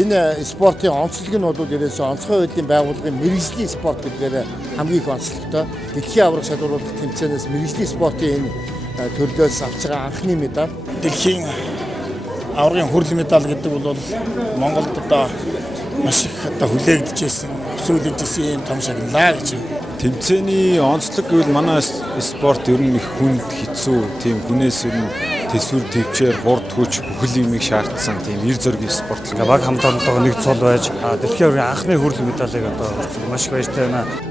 Энэ спортын онцлог нь бол ерөөсөө онцгой байдлын байгууллагын мэрэгжлийн спорт гэдгээр хамгийн их онцлогтой. Дэлхийн аварга шалгуулах тэмцээнээс мэрэгжлийн спортын энэ төрлөөс авч байгаа анхны медаль. Дэлхийн аваргын хүрэл медаль гэдэг бол Монголд одоо маш их хүлээгдэжсэн, өсөөлөгдөсөн юм том шагналаа гэж. Тэмцээний онцлог гэвэл манай спорт ер нь их хүнд хэцүү, тийм хүнээс ер нь төсвөр төвчээр хурд хүч бүхэл юмыг шаардсан тийм эр зөргийн спорт. Баг хамтаалтайгаа нэг цол байж дэлхийн аваргын анхны хүрэл медалийг одоо маш их баяртай байна.